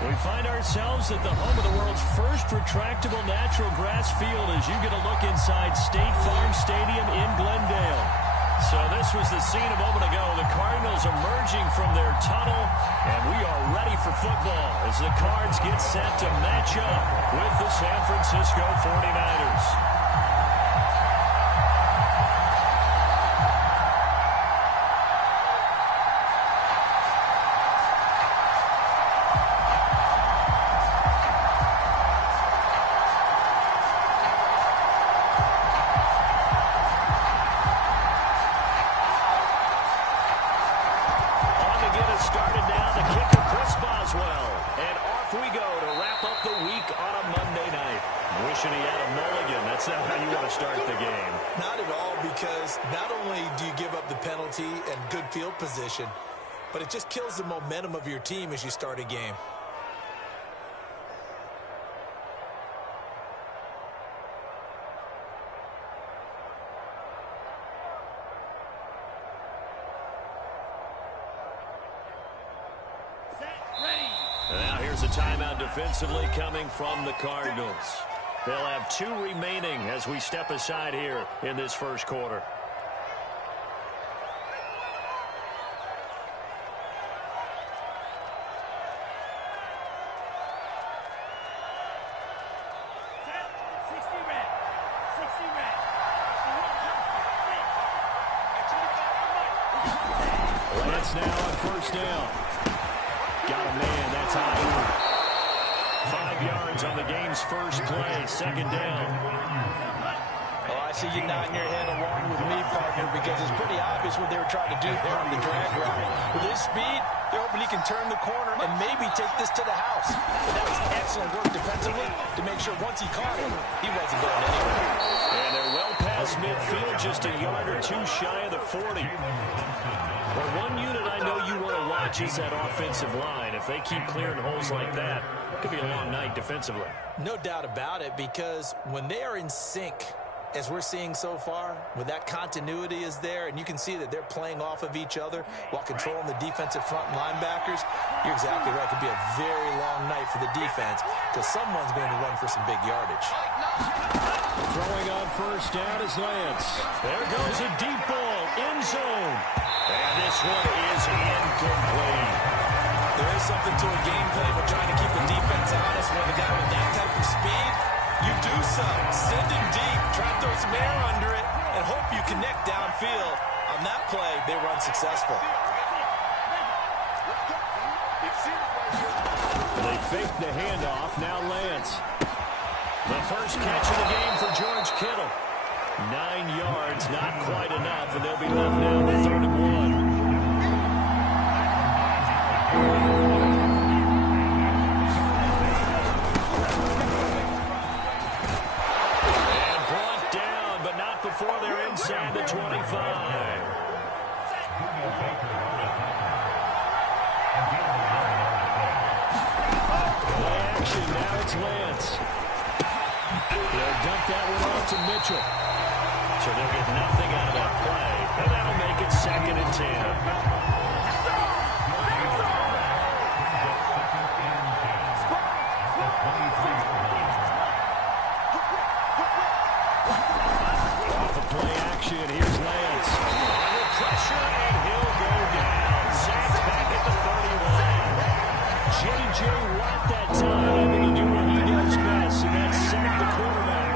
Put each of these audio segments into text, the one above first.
We find ourselves at the home of the world's first retractable natural grass field as you get a look inside State Farm Stadium in Glendale. So this was the scene a moment ago. The Cardinals emerging from their tunnel, and we are ready for football as the Cards get set to match up with the San Francisco 49ers. Wishing he had a mulligan. That's not how you want to start the game. Not at all, because not only do you give up the penalty and good field position, but it just kills the momentum of your team as you start a game. Now here's a timeout defensively coming from the Cardinals. They'll have 2 remaining as we step aside here in this first quarter. Lance now on first down. Got a man, that's high. 5 yards on the game's first play, second down. Oh, I see you nodding your head along with me, partner, because it's pretty obvious what they were trying to do there on the drag route. With his speed, they're hoping he can turn the corner and maybe take this to the house. But that was excellent work defensively to make sure once he caught him, he wasn't going anywhere. And they're well past midfield, just a yard or 2 shy of the 40. Well, one unit I know you want to watch is that offensive line. If they keep clearing holes like that, it could be a long night defensively. No doubt about it, because when they are in sync, as we're seeing so far, when that continuity is there, and you can see that they're playing off of each other while controlling the defensive front linebackers, you're exactly right. It could be a very long night for the defense because someone's going to run for some big yardage. Throwing on first down is Lance. There goes a deep ball, end zone. And this one is incomplete. There is something to a game plan with trying to keep the defense honest when a guy with that type of speed, you do so. Send him deep, try to throw some air under it, and hope you connect downfield. On that play, they run successful. They fake the handoff, now Lance. The first catch of the game for George Kittle. 9 yards, not quite enough, and they'll be left now with 3rd and 1. And brought down, but not before they're inside the 25. Play action, now it's Lance. They'll dump that one off to Mitchell. So they'll get nothing out of that play, and that'll make it 2nd and 10. Off of play action, here's Lance. Under pressure, and he'll go down. Sacked back at the 31. J.J. Watt that time able to do what he does best, and that's sack the quarterback.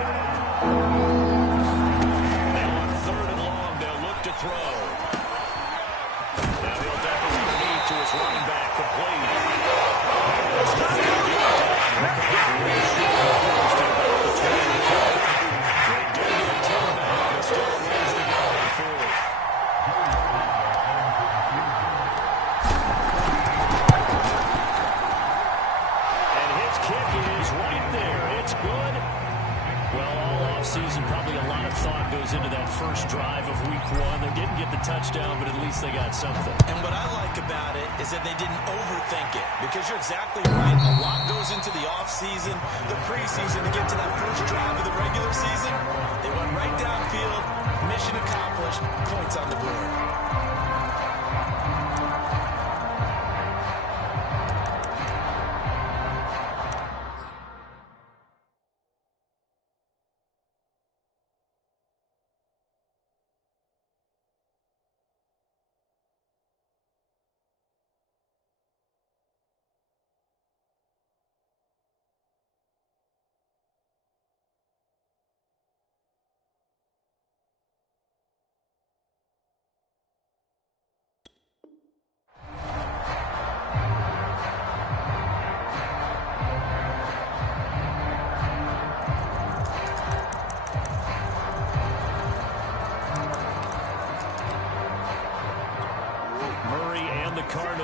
Now on 3rd and long, they'll look to throw. Now he'll definitely need to his running back complete. That's not going to get it done. First and about the 22. They do get a timeout, but still a ways to go on 4th. And his kick is right there. It's good. Well, all offseason, probably a lot of thought goes into that first drive of week 1. They didn't get the touchdown, but at least they got something. And what I like about it is that they didn't overthink it, because you're exactly right. A lot goes into the offseason, the preseason to get to that first drive of the regular season. They went right downfield, mission accomplished, points on the board.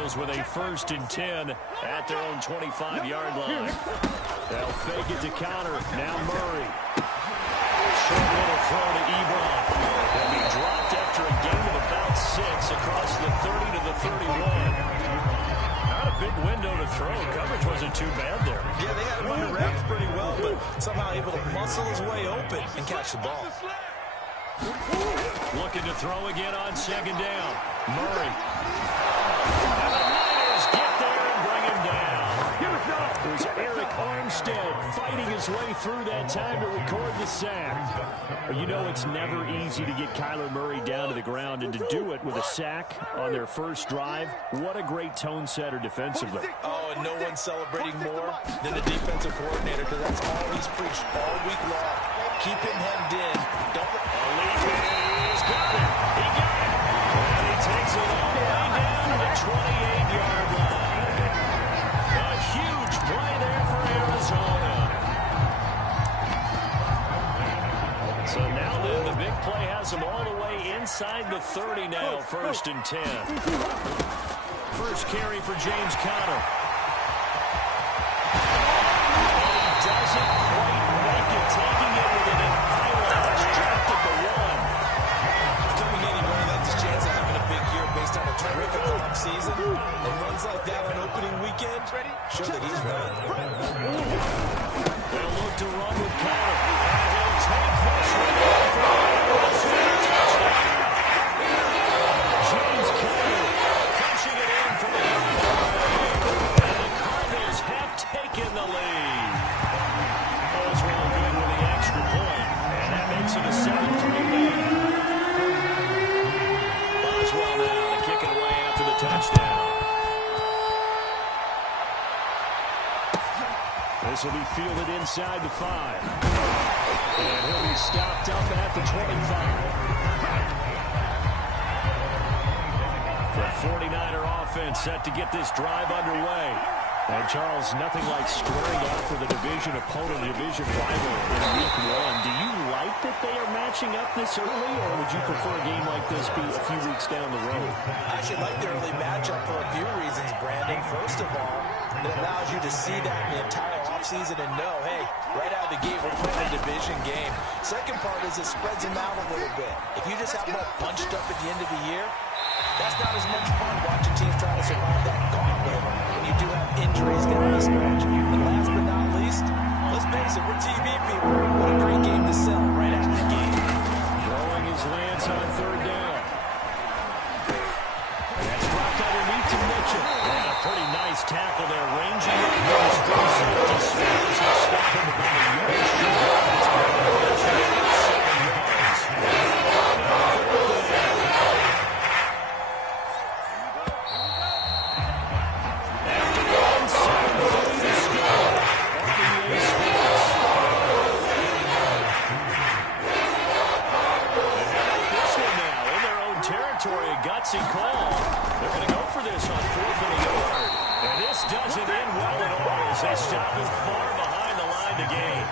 Cardinals with a 1st and 10 at their own 25-yard line. They'll fake it to counter. Now Murray. Short little throw to Ebron. He'll be dropped after a gain of about 6 across the 30 to the 31. Not a big window to throw. Coverage wasn't too bad there. Yeah, they had him under wraps pretty well, but somehow able to muscle his way open and catch the ball. Looking to throw again on 2nd down. Murray. And the Niners get there and bring him down. It was Eric Armstead fighting his way through that time to record the sack. But you know it's never easy to get Kyler Murray down to the ground, and to do it with a sack on their first drive, what a great tone setter defensively. Oh, and no one's celebrating more than the defensive coordinator, because that's all he's preached all week long. Keep him hemmed in. Don't let He's got it. He got it. And he takes it all the way down to the 28-yard line. A huge play there for Arizona. So now then, the big play has them all the way inside the 30 now, 1st and 10. First carry for James Conner. And he doesn't quite make it, taking it with an eyelash, dropped at the 1. Coming in, he really likes his chance of having a big year based on a terrific off season. And runs like that on opening weekend, show that he's ready. They'll look to run with Conner. And he'll take this one off for a touchdown. James Conner pushing it in from the and the Cardinals have taken the lead. Oswald good with the extra point, and that makes it a 7-3 lead. Oswald now to kick it away after the touchdown. This will be fielded inside the 5. And he'll be stopped up at the 25. The 49er offense set to get this drive underway. And Charles, nothing like squaring off with a division opponent, a division rival in week 1. Do you like that they are matching up this early, or would you prefer a game like this be a few weeks down the road? I actually like the early matchup for a few reasons, Brandon. First of all, it allows you to see that in the entire offseason and know, hey, right out of the gate, we're playing a division game. Second part is it spreads them out a little bit. If you just have them all bunched up at the end of the year, that's not as much fun watching teams try to survive that gauntlet when you do have injuries down the stretch. And last but not least, let's face it, we're TV people. What a great game to sell right out of the gate. Throwing his Lance on 3rd down. And that's dropped underneath to Mitchell. And a pretty nice tackle there, ranging up from his first safety spears and stopping him in the yard short. It's going to rush him at 7 yards. After 1-7-3 to score on the EA Sports. And how about this one now? In their own territory, a gutsy call. They're going to go for this on 4th and a yard. And this doesn't end well at all as they stop him far behind the line to gain.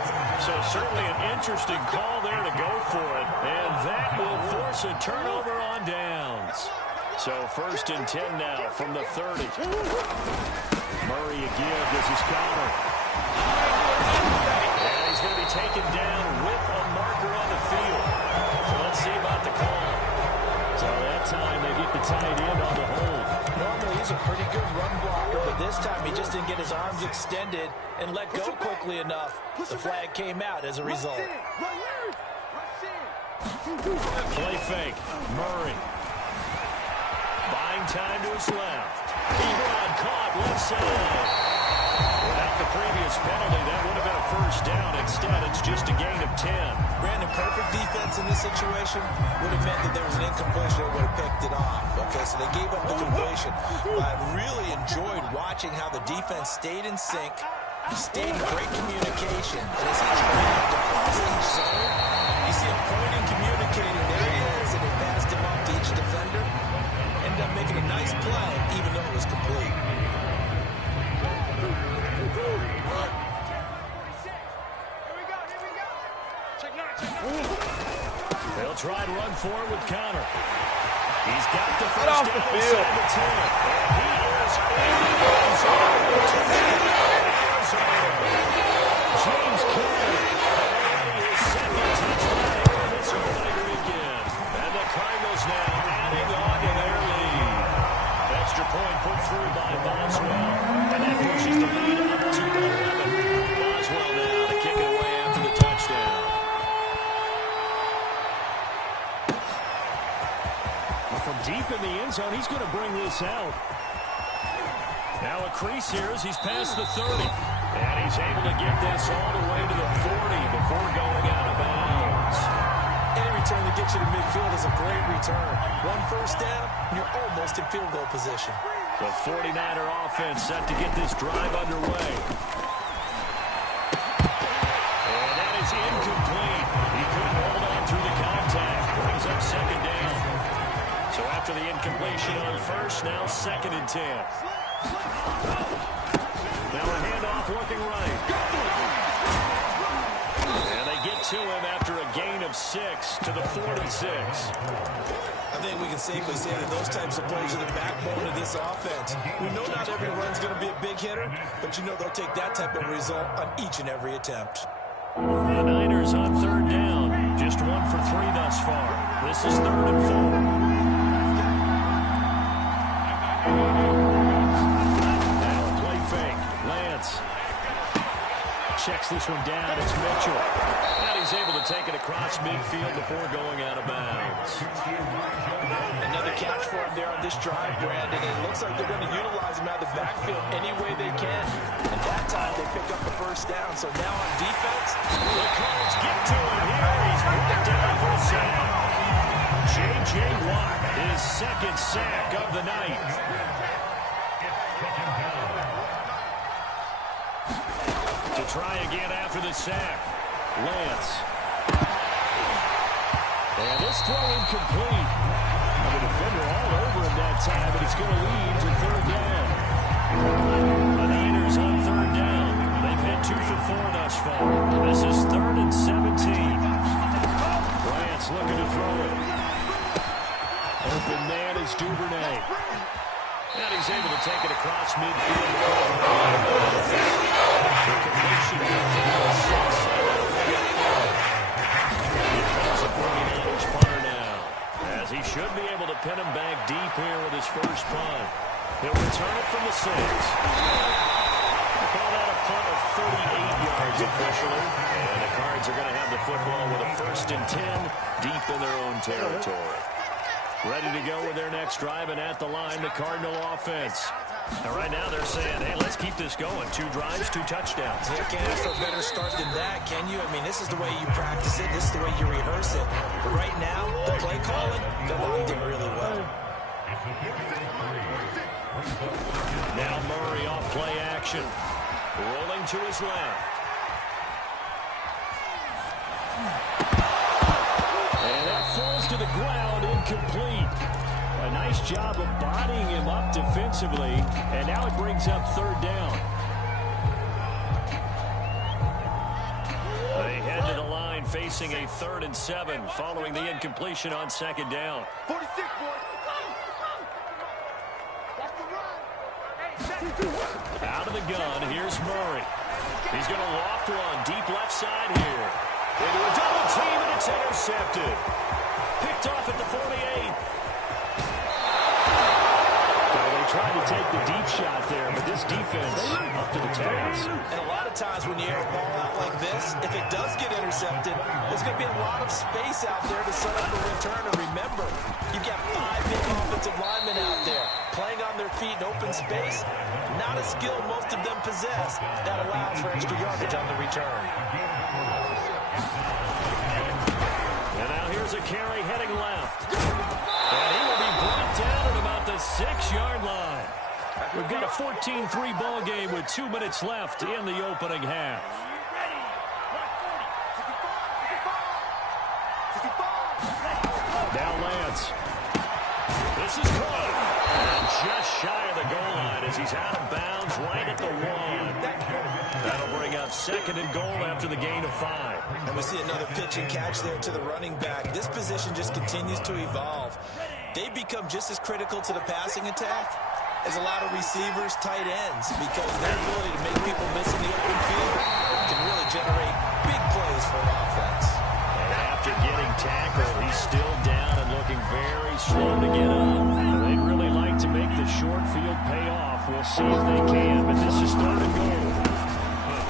So certainly an interesting call there to go for it. And that will force a turnover on downs. So 1st and 10 now from the 30. Murray again. This is Conner. And he's going to be taken down with a marker on the field. So let's see about the call. So that time they get the tight end on the hold. Normally he's a pretty good run blocker, but this time he just didn't get his arms extended and let go quickly enough. The flag came out as a result. Play fake. Murray. Buying time to his left. Ebron caught left side. Without the previous penalty, that would have been a 1st down. Instead, it's just a gain of 10. Brandon, perfect defense in this situation would have meant that there was an incompletion that would have picked it off. Okay, so they gave up the completion. But I really enjoyed watching how the defense stayed in sync, stayed in great communication. And as he traveled across each zone, you see him pointing, communicating. There he is, and he passed him off to each defender. Ended up making a nice play, even though it was complete. They'll try to run forward with Conner. He's got the first down inside the 10. And he is is in the end zone. James Conner, his second touchdown here in this opening weekend. And the Cardinals now adding on to their lead. Extra point put through by Boswell. And that pushes the lead up to 11. Boswell now to kick it away after the touchdown. From deep in the end zone, he's going to bring this out. Now a crease here as he's past the 30. And he's able to get this all the way to the 40 before going out of bounds. Any return that gets you to midfield is a great return. One first down, and you're almost in field goal position. The 49er offense set to get this drive underway. And that is incomplete. He couldn't hold on through the contact. Brings up second down. So after the incompletion on first, now 2nd and 10. Now a handoff working right. And they get to him after a gain of 6 to the 46. I think we can safely say that those types of plays are the backbone of this offense. We know not every run's going to be a big hitter, but you know they'll take that type of result on each and every attempt. The Niners on 3rd down. Just 1 for 3 thus far. This is 3rd and 4. Now a play fake. Lance checks this one down. It's Mitchell. And he's able to take it across midfield before going out of bounds. Another catch for him there on this drive, Brandon. It looks like they're going to utilize him out of the backfield any way they can. And that time they pick up the first down. So now on defense, the Cards get to him here. He's brought down for a sack. J.J. Watt, his 2nd sack of the night. To try again after the sack. Lance. And this throw incomplete. The defender all over him that time, but it's going to lead to 3rd down. The Niners on 3rd down. They've hit 2 for 4 thus far. This is 3rd and 17. Lance looking to throw it. Open man is Duvernay. And he's able to take it across midfield. The completion for 6. Here comes the 49ers punter now. As he should be able to pin him back deep here with his first punt. He'll return it from the 6. Call that a punt of 38 yards officially. And the Cards are going to have the football with a 1st and 10 deep in their own territory. Ready to go with their next drive, and at the line, the Cardinal offense. And right now they're saying, hey, let's keep this going. 2 drives, 2 touchdowns. You can't ask for a better start than that, can you? I mean, this is the way you practice it. This is the way you rehearse it. But right now, the play calling, they're locked in really well. Now Murray off play action. Rolling to his left. And that falls to the ground, incomplete. A nice job of bodying him up defensively, and now it brings up 3rd down. They head to the line facing a 3rd and 7 following the incompletion on 2nd down. 46, boys. Out of the gun, here's Murray. He's going to loft one deep left side here. Into a double team, and it's intercepted. Picked off at the 48. They tried to take the deep shot there, but this defense up to the task. And a lot of times when you air a ball out like this, if it does get intercepted, there's going to be a lot of space out there to set up a return. And remember, you've got 5 big offensive linemen out there playing on their feet in open space. Not a skill most of them possess. That allows for extra yardage on the return. And now here's a carry heading left. And he will be brought down at about the 6-yard line. We've got a 14-3 ball game with 2 minutes left in the opening half. Now Lance. This is caught. And just shy of the goal line as he's out of bounds right at the 1. That'll bring up 2nd and goal after the gain of 5. And we see another pitch and catch there to the running back. This position just continues to evolve. They become just as critical to the passing attack is a lot of receivers, tight ends, because their ability to make people miss in the open field can really generate big plays for an offense. And after getting tackled, he's still down and looking very slow to get up. They'd really like to make the short field pay off. We'll see if they can, but this is 3rd and goal.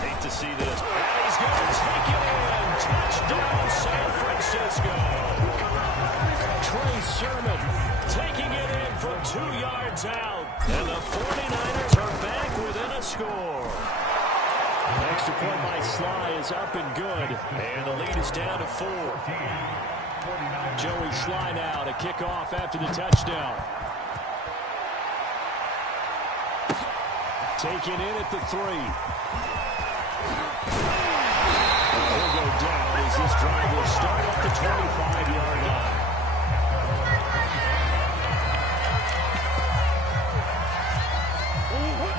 Hate to see this. And he's going to take it in. Touchdown, San Francisco. Trey Sermon taking it in from 2 yards out. And the 49ers are back within a score. An extra point by Sly is up and good. And the lead is down to 4. Joey Sly now to kick off after the touchdown. Taken in at the 3. He'll go down as this drive will start at the 25-yard line.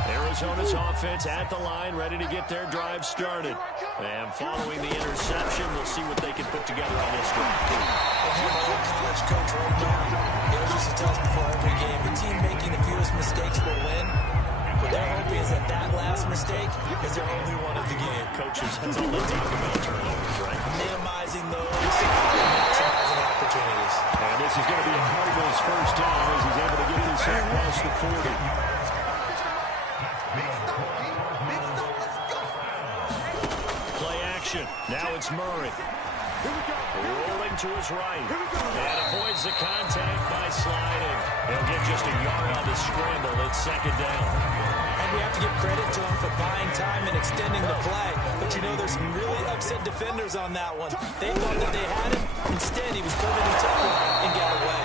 Arizona's offense at the line, ready to get their drive started. And following the interception, we'll see what they can put together on this drive. I'm my old college coach right now. He always used to tell us before every game, the team making the fewest mistakes will win. What they're hoping is that last mistake is their only one of the game. Coaches, that's all they talk about, turnovers, right? Minimizing those and maximizing opportunities. And this is going to be a Cardinals first down as he's able to get this across the 40. Now it's Murray. Rolling to his right. And avoids the contact by sliding. He'll get just a yard on the scramble. It's 2nd down. And we have to give credit to him for buying time and extending the play. But you know, there's some really upset defenders on that one. They thought that they had him. Instead, he was perfect and took it and got away.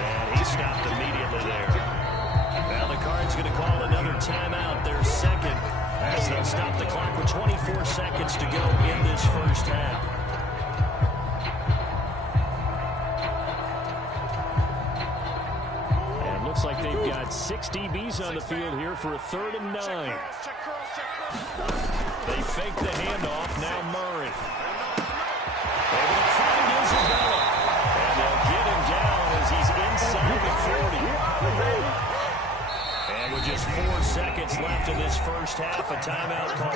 And he stopped immediately there. Now the Cards going to call another timeout. Their 2nd. As they'll stop the clock with 24 seconds to go in this first half. And looks like they've got 6 DBs on the field here for a 3rd and 9. They fake the handoff. Now Murray. Able to find Isabella. And they'll get him down as he's inside the 40. And with just 4 seconds left in this first half, a timeout call.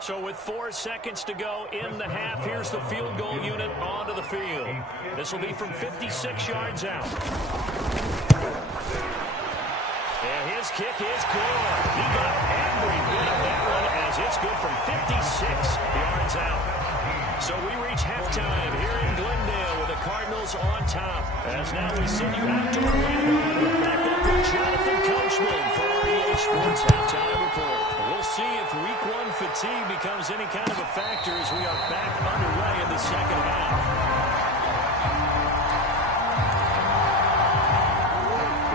So with 4 seconds to go in the half, here's the field goal unit onto the field. This will be from 56 yards out. And his kick is good. He got every bit of that one as it's good from 56 yards out. So we reach halftime here in Glendale with the Cardinals on top. As now we send you out to Orlando. Back up with Jonathan Coachman for our EA Sports Halftime Report. We'll see if Week 1 fatigue becomes any kind of a factor as we are back underway in the second half.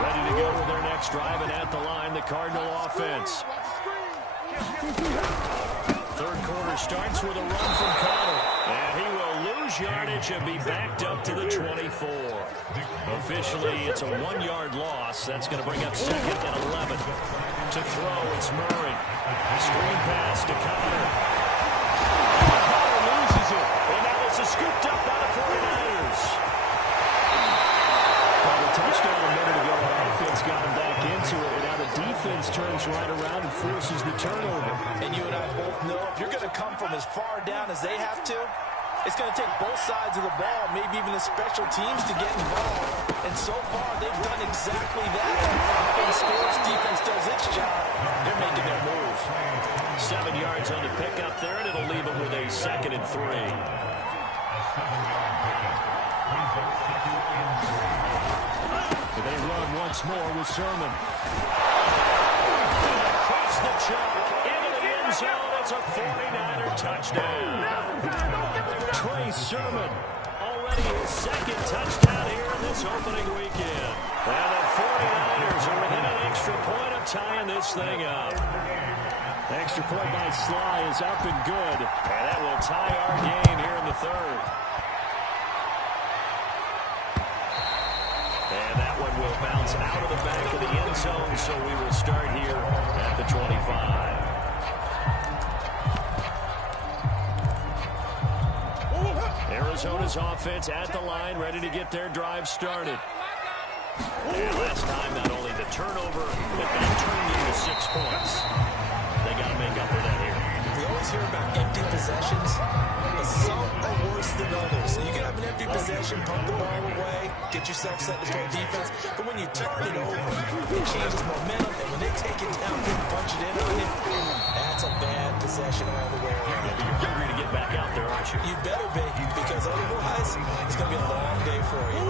Ready to go with their next drive, and at the line, the Cardinal offense. 3rd quarter starts with a run from Connor. And he will lose yardage and be backed up to the 24. Officially, it's a 1-yard loss. That's going to bring up 2nd and 11. To throw, it's Murray. Screen pass to Connor. And Connor loses it. And now it's scooped up by the 49ers. Well, the touchdown a minute ago, our offense got him back into it. And now the defense turns right around and forces the turnover. And you and I both know if you're going to come from as far down as they have to, it's going to take both sides of the ball, maybe even the special teams to get involved. And so far, they've done exactly that. Offense scores, defense does its job. They're making their move. 7 yards on the pickup there, and it'll leave them with a 2nd and 3. They run once more with Sermon. Across the chalk, into the end zone. It's a 49er touchdown. Trey Sermon, already his 2nd touchdown here in this opening weekend. And the 49ers are within an extra point of tying this thing up. Extra point by Sly is up and good. And that will tie our game here in the 3rd. And that one will bounce out of the back of the end zone, so we will start here at the 25. his offense at the line, ready to get their drive started. And last time, not only the turnover, but that turned into 6 points. They got to make up for that here. We always hear about empty possessions, but some are worse than others. So you can have an empty possession, pump the ball away, get yourself set to play defense, but when you turn it over, it changes momentum, and when they take it down and punch it in on you, that's a bad possession all the way around. You're hungry to get back out there, aren't you? You better be, because otherwise, it's going to be a long day for you.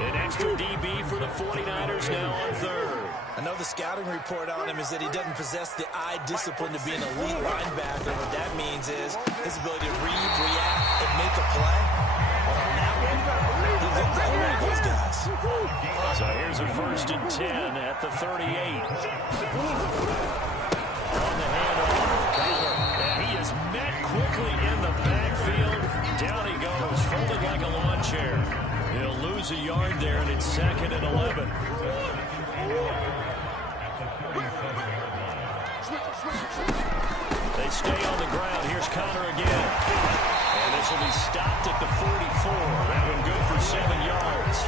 An extra DB for the 49ers now on third. I know the scouting report on him is that he doesn't possess the eye discipline to be an elite linebacker. What that means is his ability to read, react, and make a play. But on that one, he looked like one of those guys. So here's a 1st and 10 at the 38. On the handoff, Kyler. And he is met quickly in the backfield. Down he goes, folded like a lawn chair. He'll lose a yard there, and it's 2nd and 11. They stay on the ground. Here's Connor again. And this will be stopped at the 44. That one good for 7 yards.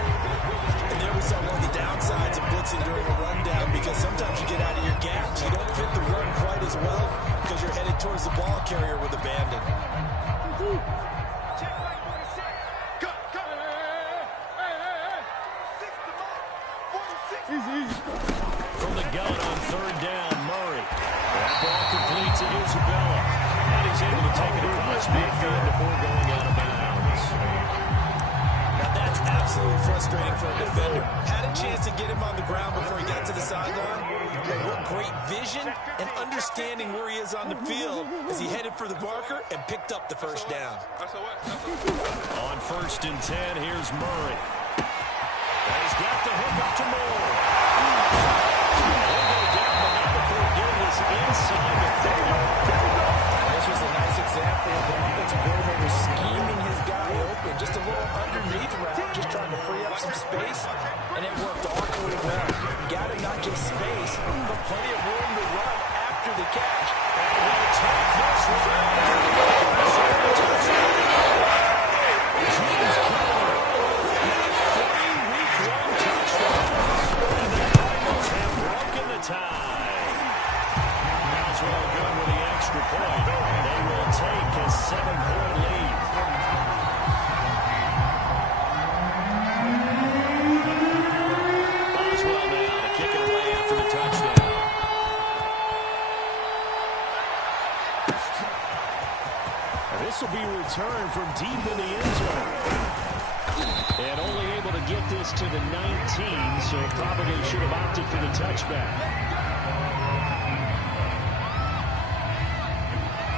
And there we saw one of the downsides of blitzing during a rundown, because sometimes you get out of your gaps. You don't fit the run quite as well because you're headed towards the ball carrier with abandon. From the gun on 3rd down, Murray. That ball completes at Isabella. And he's able to take it across midfield before going out of bounds. Now that's absolutely frustrating for a defender. Had a chance to get him on the ground before he got to the sideline. But what great vision and understanding where he is on the field as he headed for the marker and picked up the 1st down. On 1st and 10, here's Murray. And he's got the hook up to Moore. They'll go down, but not before getting this inside the 30. This was a nice example of the offensive coordinator scheming his guy open. Just a little underneath route, just trying to free up some space, and it worked awfully well. Got him not just space, but plenty of room to run after the catch. And they'll take this one. James Conner. 3-week run touchdowns. And the Cardinals have broken the tie. Now it's all good with the extra point. They will take a 7-point lead. Boswell now to kick it away after the touchdown. And this will be returned from deep in the end zone. And only able to get this to the 19, so probably should have opted for the touchback.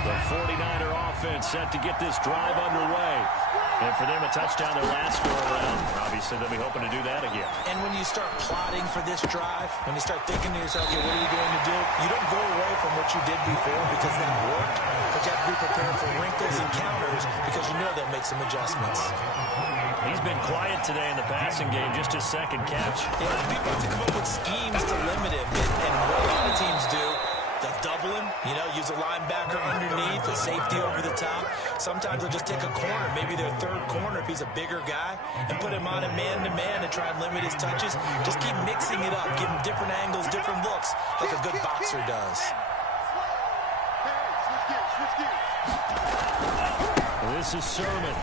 The 49er offense set to get this drive underway. And for them, a touchdown their last go-around. Obviously, they'll be hoping to do that again. And when you start plotting for this drive, when you start thinking to yourself, okay, what are you going to do? You don't go away from what you did before because that worked. But you have to be prepared for wrinkles and counters because you know they'll make some adjustments. He's been quiet today in the passing game, just his 2nd catch. Yeah, people have to come up with schemes to limit him. And what a lot of teams do, they'll double him, use a linebacker underneath, a safety over the top. Sometimes they'll just take a corner, maybe their 3rd corner if he's a bigger guy, and put him on a man-to-man and try and limit his touches. Just keep mixing it up, give him different angles, different looks, like a good boxer does. This is Sermon.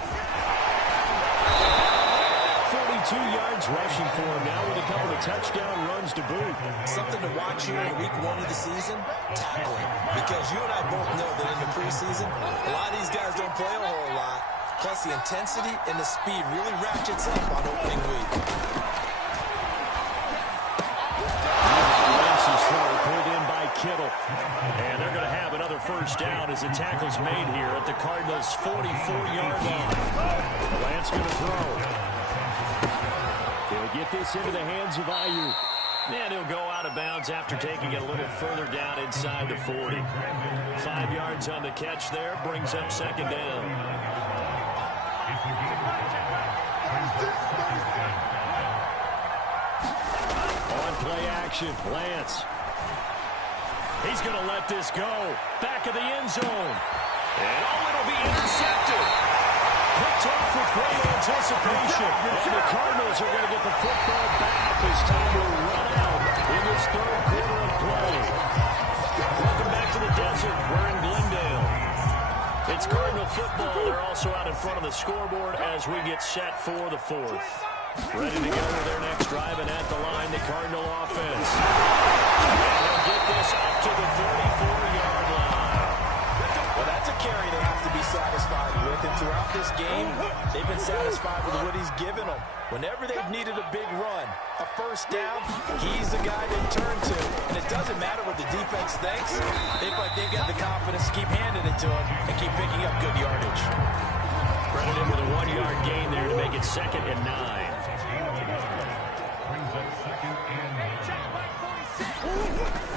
42 yards rushing for him now with a couple of touchdown runs to boot. Something to watch here in week 1 of the season, tackling. Because you and I both know that in the preseason, a lot of these guys don't play a whole lot. Plus the intensity and the speed really ratchets up on opening week. Pulled in by Kittle. And they're going to have another 1st down as the tackle's made here at the Cardinals' 44-yard line. Lance going to throw. He'll get this into the hands of Ayuk. And he'll go out of bounds after taking it a little further down inside the 40. 5 yards on the catch there, brings up 2nd down. On play action, Lance. He's going to let this go. Back of the end zone. And it'll be intercepted. picked off with great anticipation. And the Cardinals are going to get the football back. It's time to run out in this third quarter of play. Welcome back to the desert. We're in Glendale. It's Cardinal football. They're also out in front of the scoreboard as we get set for the fourth. Ready to go with their next drive, and at the line, the Cardinal offense. And they'll get this up to the 34-yard line. Well, that's a carry they have to be satisfied with. And throughout this game, they've been satisfied with what he's given them. Whenever they've needed a big run, a first down, he's the guy they turn to. And it doesn't matter what the defense thinks. They feel like they've got the confidence to keep handing it to him and keep picking up good yardage. Credited with a 1-yard gain there to make it 2nd and 9.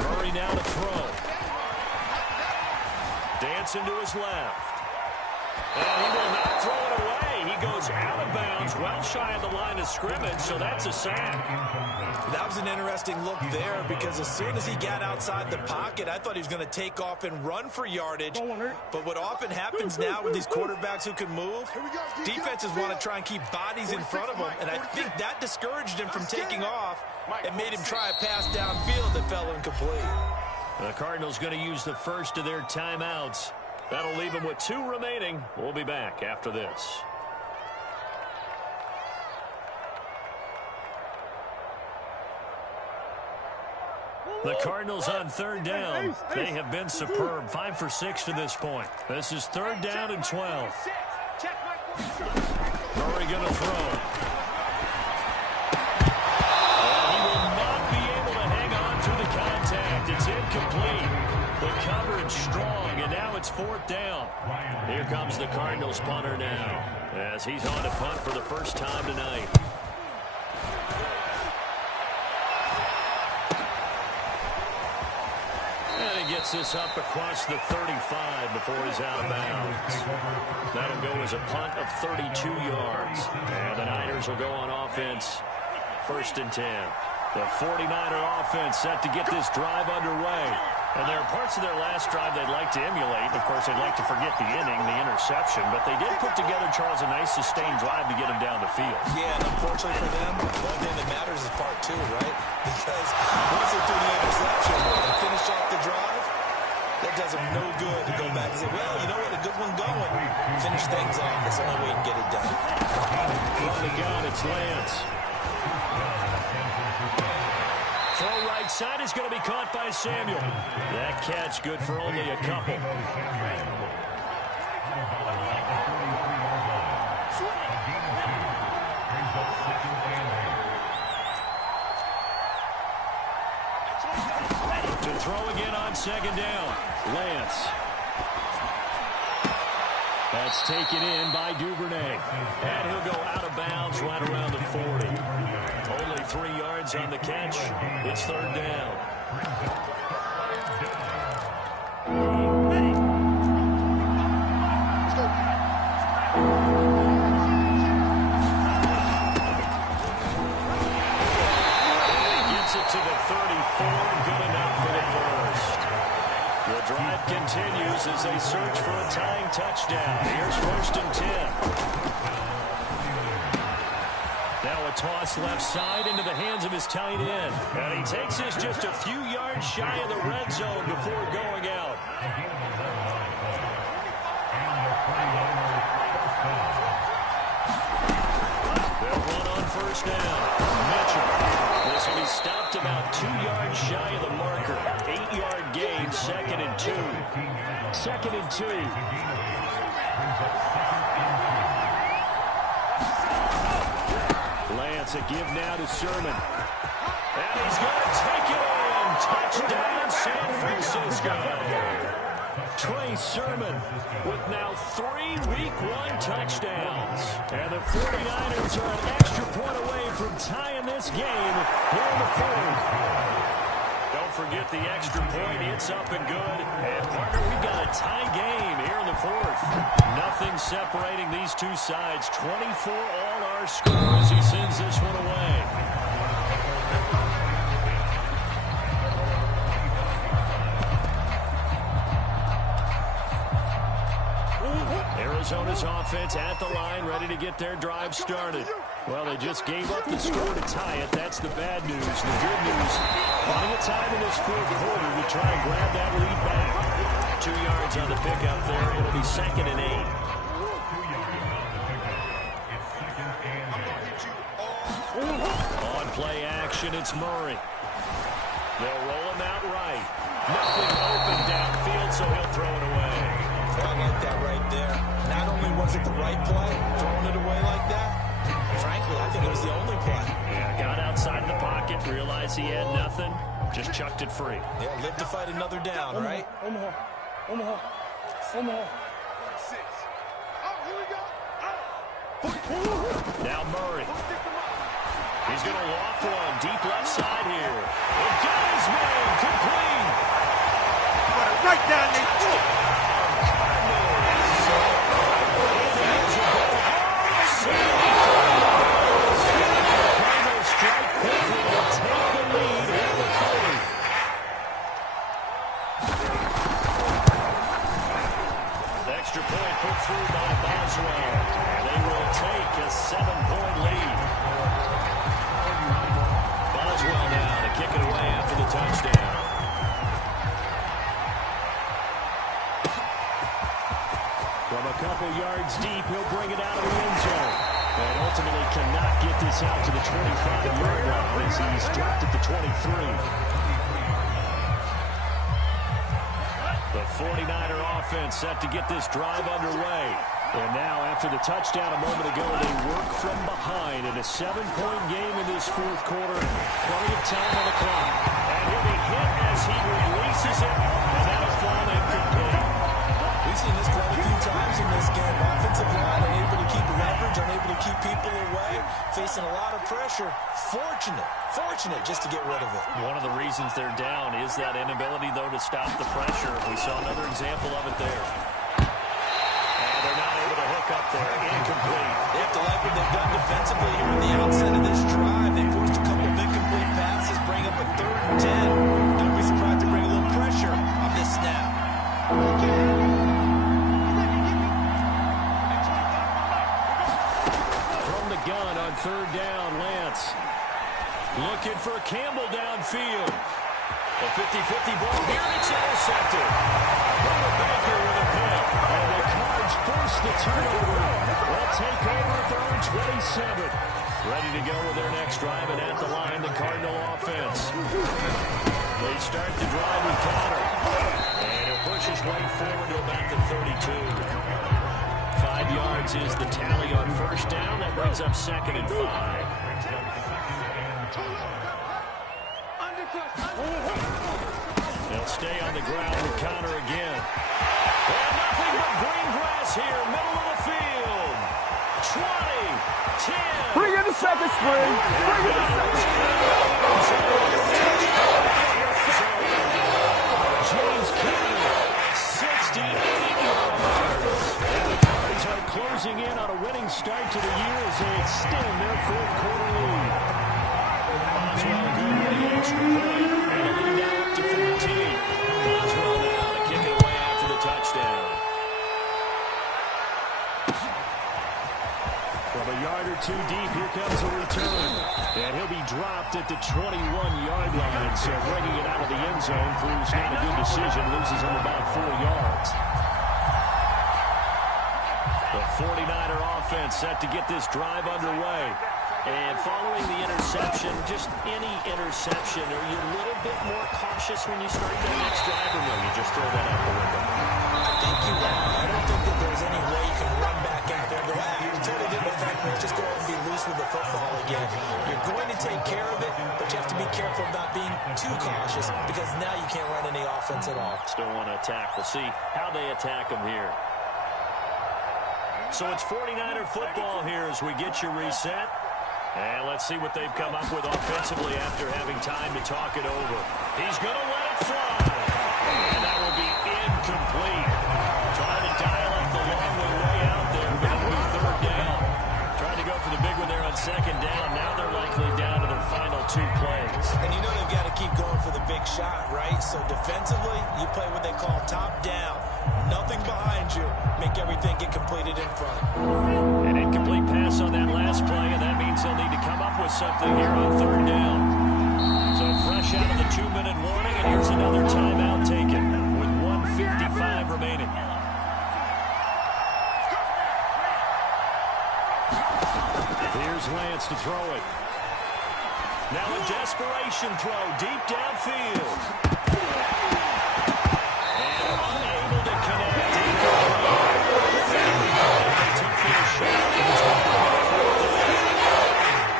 Murray now to throw. Dancing to his left. And he will not throw it away. He goes out of bounds, well shy of the line of scrimmage, so that's a sack. That was an interesting look there because as soon as he got outside the pocket, I thought he was going to take off and run for yardage. But what often happens now with these quarterbacks who can move, defenses want to try and keep bodies in front of them, and I think that discouraged him from taking off and made him try a pass downfield that fell incomplete. The Cardinals going to use the first of their timeouts. That'll leave them with 2 remaining. We'll be back after this. The Cardinals on 3rd down. They have been superb. 5 for 6 to this point. This is 3rd down and 12. Murray going to throw. He will not be able to hang on through the contact. It's incomplete. The coverage strong, and now it's 4th down. Here comes the Cardinals punter now, as he's on to punt for the first time tonight. And he gets this up across the 35 before he's out of bounds. That'll go as a punt of 32 yards. And the Niners will go on offense, 1st and 10. The 49er offense set to get this drive underway. And there are parts of their last drive they'd like to emulate. Of course, they'd like to forget the inning, the interception. But they did put together, Charles, a nice sustained drive to get them down the field. Yeah, and unfortunately for them, one thing that matters is part 2, right? Because once they do the interception and finish off the drive, that does them no good to go back and say, well, you know what, a good one going. Finish things off. That's the only way you can get it done. From the gun, it's Lance. Throw right side is going to be caught by Samuel. That catch good for only a couple. To throw again on 2nd down. Lance. That's taken in by Duvernay. And he'll go out of bounds right around the 40. Only 3 yards on the catch. It's 3rd down. Gets it to the 34. Good enough for the first. The drive continues as they search for a tying touchdown. Here's 1st and 10. Now a toss left side into the hands of his tight end. And he takes this just a few yards shy of the red zone before going out. They'll run on 1st down. Mitchell. This will be stopped about 2 yards shy of the marker. 8-yard gain, 2nd and 2. 2nd and 2. Lance, a give now to Sermon. And he's going to take it in. Touchdown, San Francisco. Trey Sermon with now 3 Week 1 touchdowns. And the 49ers are an extra point away from tying this game here in the 4th. Don't forget the extra point. It's up and good. And, partner, we've got a tie game here in the 4th. Nothing separating these two sides. 24 all our score as he sends this one away. Arizona's offense at the line, ready to get their drive started. Well, they just gave up the score to tie it. That's the bad news. The good news, plenty of time in this fourth quarter to try and grab that lead back. 2 yards on the pickup there. It'll be 2nd and 8. On play action, it's Murray. They'll roll him out right. Nothing open downfield, so he'll throw it away. I like that right there. Not only was it the right play, throwing it away like that, frankly, I think it was the only play. Yeah, got outside of the pocket, realized he had nothing, just chucked it free. Yeah, live to fight another down, right? Omaha. Now Murray. He's going to loft one deep left side here. It got his man, complete. Right down there. Extra point put through by Boswell. They will take a 7-point lead. Boswell now to kick it away after the touchdown. From a couple yards deep, he'll bring it out of the end zone. And ultimately cannot get this out to the 25-yard line as he's dropped at the 23. The 49er offense set to get this drive underway. And now, after the touchdown a moment ago, they work from behind in a 7-point game in this fourth quarter. Plenty of time on the clock. And he'll be hit as he releases it, and that'll fall incomplete. We've seen this quite a few times in this game. Offensive line unable to keep leverage, unable to keep people away, facing a lot of pressure. Fortunate just to get rid of it. One of the reasons they're down is that inability, though, to stop the pressure. We saw another example of it there. And they're not able to hook up there. Incomplete. They have to like what they've done defensively here in the outset of this drive. They forced a couple of incomplete passes, bring up a 3rd and 10. Don't be surprised to bring a little pressure on this snap. From the gun on 3rd down, Lance. Looking for Campbell downfield. A 50-50 ball here, and it's intercepted. Robert Baker with a pick. And the Cards force the turnover. They'll take over at their own 27. Ready to go with their next drive, and at the line, the Cardinal offense. They start the drive with Connor. And he'll push his way forward to about the 32. 5 yards is the tally on 1st down. That brings up 2nd and 5. They'll stay on the ground with Connor again. And nothing but green grass here, middle of the field. 20, 10. Bring in the second spring. James Conner, 68 yards. And the Cards are closing in on a winning start to the year as they extend their 4th quarter lead. Boswell good with the extra point. And a lead now up to 14. Boswell now to kick it away after the touchdown. From a yard or two deep, here comes a return. And he'll be dropped at the 21-yard line. So bringing it out of the end zone proves not a good decision. Loses him about 4 yards. The 49er offense set to get this drive underway. And following the interception, just any interception, are you a little bit more cautious when you start that next drive, or no, you just throw that out the window? I think you are. I don't think that there's any way you can run back out there and go, it totally didn't affect me. Just go ahead and be loose with the football again. You're going to take care of it, but you have to be careful about being too cautious because now you can't run any offense at all. Still want to attack. We'll see how they attack them here. So it's 49er football here as we get your reset. And let's see what they've come up with offensively after having time to talk it over. He's going to let it fly. And that will be incomplete. Trying to dial up the long way out there, but it'll be 3rd down. Trying to go for the big one there on 2nd down. Now they're likely down to their final 2 plays. And you know they've got to keep going for the big shot, right? So defensively, you play what they call top down. Nothing behind you. Make everything get completed front. An incomplete pass on that last play, and that means they'll need to come up with something here on third down. So fresh out of the 2-minute warning, and here's another timeout taken with 1:55 remaining. Here's Lance to throw it. Now a desperation throw deep downfield. And unable to connect. They took their shot.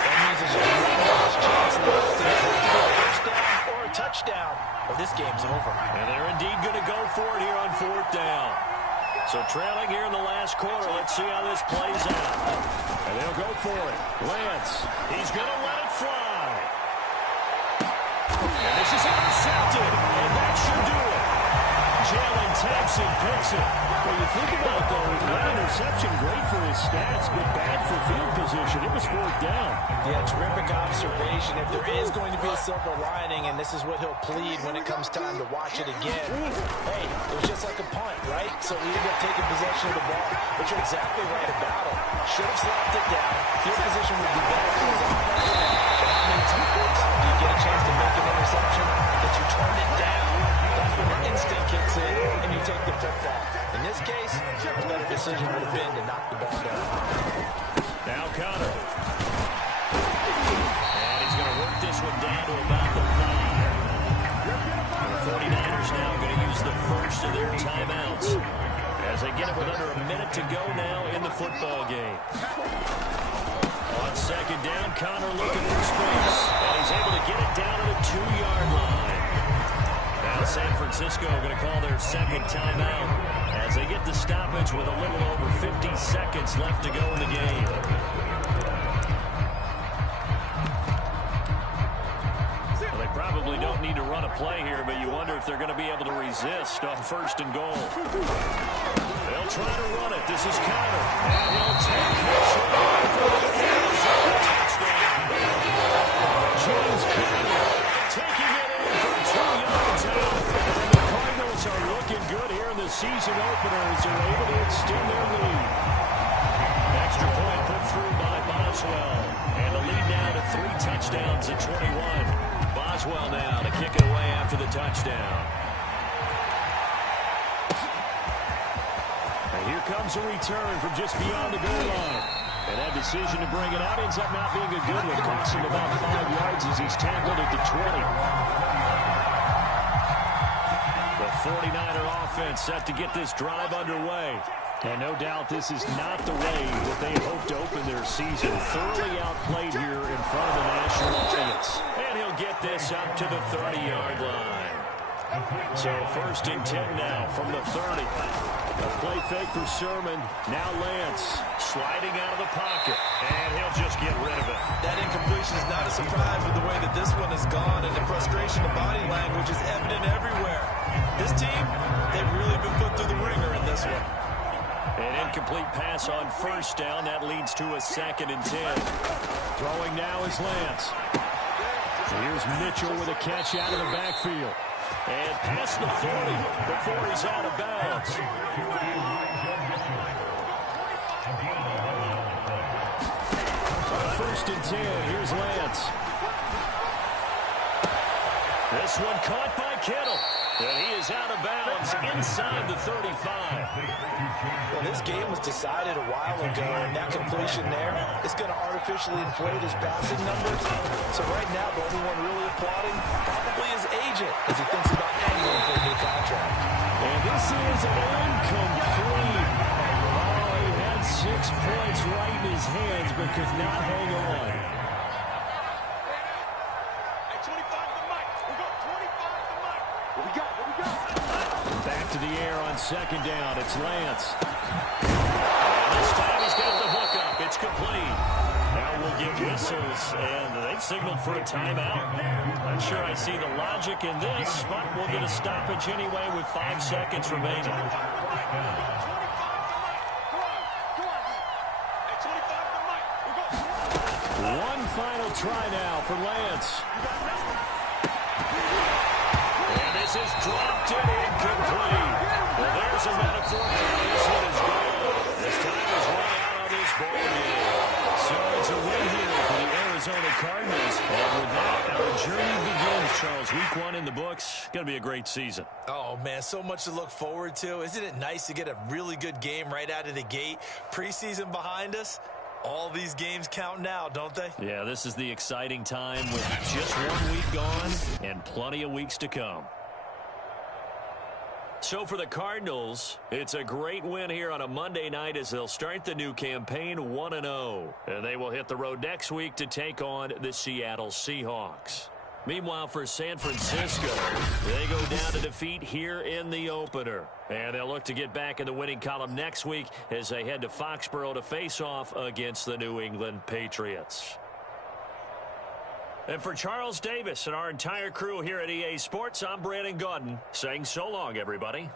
That means it's just one last chance left. And it's either a first down or a touchdown, or this game's over. And they're indeed going to go for it here on fourth down. So trailing here in the last quarter. Let's see how this plays out. And they'll go for it. Lance, he's going to let it fly. And this is intercepted. And that should do it. Jalen Thompson picks it. Well, you think about it, though, that interception, great for his stats, but bad for field position. It was fourth down. Yeah, terrific observation. If there is going to be a silver lining, and this is what he'll plead when it comes time to watch it again, hey, it was just like a punt, right? So we ended up taking possession of the ball. But you're exactly right about it. Should have slapped it down. Field position would be better for his offense. But how many times do you get a chance to make an interception that you turn it down? That's when the instinct kicks in, and you take the football. In this case, the better decision would have been to knock the ball down. Now Connor. And he's going to work this one down to about the 5. The 49ers now going to use the first of their timeouts as they get it with under a minute to go now in the football game. On second down, Connor looking for space, and he's able to get it down to the 2-yard line. Now San Francisco going to call their second timeout as they get the stoppage with a little over 50 seconds left to go in the game. Well, they probably don't need to run a play here, but you wonder if they're going to be able to resist on first and goal. They'll try to run it. This is Connor. And he'll take this one for the end zone touchdown. James Conner taking it in for 2 yards out. And the Cardinals are looking good here in the season opener as they're able to extend their lead. Extra point put through by Boswell. And the lead now to 3 touchdowns at 21. Boswell now to kick it away after the touchdown. And here comes a return from just beyond the goal line. And that decision to bring it out ends up not being a good one. Costs him about 5 yards as he's tackled at the 20. The 49er offense set to get this drive underway. And no doubt this is not the way that they hoped to open their season. Thoroughly outplayed here in front of the national audience. And he'll get this up to the 30-yard line. So first and 10 now from the 30. A play fake for Sermon. Now Lance sliding out of the pocket. And he'll just get rid of it. That incompletion is not a surprise with the way that this one has gone, and the frustration of body language is evident everywhere. This team, they've really been put through the ringer in this one. An incomplete pass on first down. That leads to a 2nd and 10. Throwing now is Lance. Here's Mitchell with a catch out of the backfield. And past the 40 before he's out of bounds. First and 10. Here's Lance. This one caught by Kittle. And he is out of bounds inside the 35. Well, this game was decided a while ago, and that completion there is going to artificially inflate his passing numbers. So right now, the only one really applauding probably his agent as he thinks about angling for a new contract. And this is an incomplete. Oh, he had 6 points right in his hands, but could not hang on. Back to the air on second down. It's Lance. And this time he's got the hook up. It's complete. Now we'll get whistles, and they've signaled for a timeout. Not sure I see the logic in this, but we'll get a stoppage anyway with 5 seconds remaining. One final try now for Lance. And this is dropped and incomplete. Well, there's a metaphor. This one is gone. This time is ball game. So it's a win here for the Arizona Cardinals. And with that, our journey begins, Charles. Week 1 in the books. Going to be a great season. Oh, man, so much to look forward to. Isn't it nice to get a really good game right out of the gate? Preseason behind us. All these games count now, don't they? Yeah, this is the exciting time with just 1 week gone and plenty of weeks to come. So for the Cardinals, it's a great win here on a Monday night as they'll start the new campaign 1-0. And they will hit the road next week to take on the Seattle Seahawks. Meanwhile, for San Francisco, they go down to defeat here in the opener. And they'll look to get back in the winning column next week as they head to Foxborough to face off against the New England Patriots. And for Charles Davis and our entire crew here at EA Sports, I'm Brandon Gaudin saying so long, everybody.